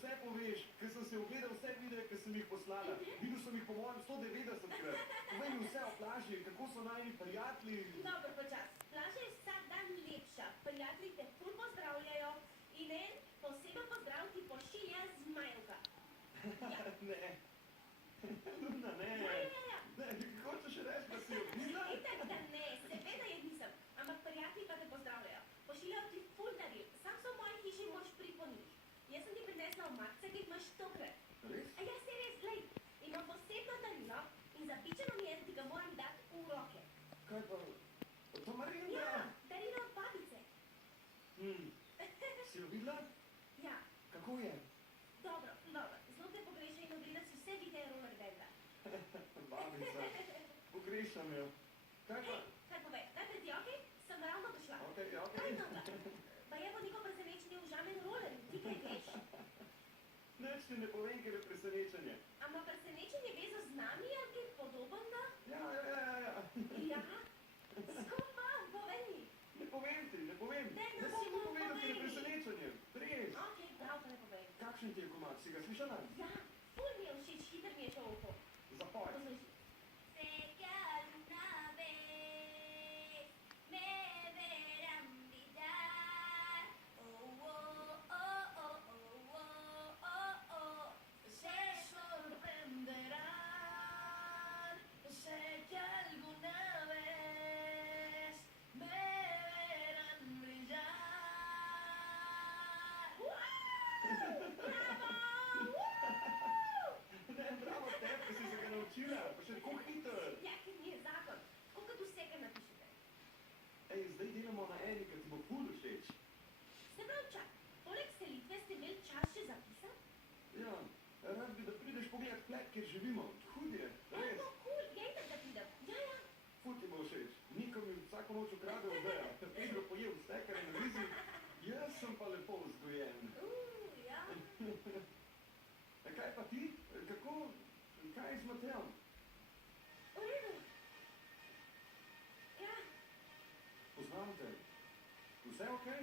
vse poveš, ker sem se ogledal vse videe, ki sem jih poslala. Videl sem jih po mojem 190-krat. Povej mi vse o plaži, kako so najni prijatelji. Dobro, počas. Plaža je vsak dan lepša. Prijatelji te ful pozdravljajo in en poseben pozdrav ti pošilja Zmajevka. Ja. Ne. Luna, ne. Ja. Ne, hočeš reči, da si obila? Itak da ne, seveda je nisem. Ampak prijatelji pa te pozdravljajo. Pošiljajo ti ful daril. Sam so v moji hiši moraš priti po njih. Jaz sem ti prinesla omarce, ki jih imaš 100-krat. Res? A ja, se res, glej. Imam posebno darilo in zapičeno mi je, da ti ga moram dati v roke. Kaj pa? To Marinda? Ja, darilo od babice. Si jo videla? Ja. Kako je? Dobro. Zelo te pogreša in ogledati si vse videe Roller Benda. Babica. Pogrešam jo. Kaj pa? Kaj povej, najprej ti okej? Sem ravno prišla. Okej. Kaj noga? Pa je bo neko presenečenje v žamen roller, ti kaj veš? Nič ti ne povem, ker je presenečenje. Ama presenečenje vezo z nami ali kaj podobnega? Ja. Ja? Skupa, povej mi. Ne povem ti. Ne, Ne si mi povedal, ker je povej mi. presenečenje. Res. Okej, prav pa ne povej. Kakšen ti je komad? Si ga slišala? Ja, ful mi je všeč, hiter mi je šel v uho. Zapoj. Poslušaj. Sé que alguna vez me verán brillar. Se sorprenderán. Sé que alguna vez me verán brillar. Bravo! Ne, bravo tebi, ki si se ga naučila. Pa še tako hiter. Ja, ker mi je zakon. Tako kot vse, kar napišete. Ej, zdaj delamo na eni, ker ti bo ful všeč. Se pravi, čak, poleg selitve ste imeli čas še zapisati? Ja, rad bi, da prideš pogledat klet, kjer živimo. Hud je, res. No, cool, ja itak da pridem. Ja. Ful ti bo všeč. Niko mi vsako noč ukrade odeja. Pedro poje vse, kar je na mizi. Jaz sem pa lepo vzgojen. Ja. Kaj pa ti? Kako? Kaj z Matejem? V redu. Ja. Poznam te. Vse okej?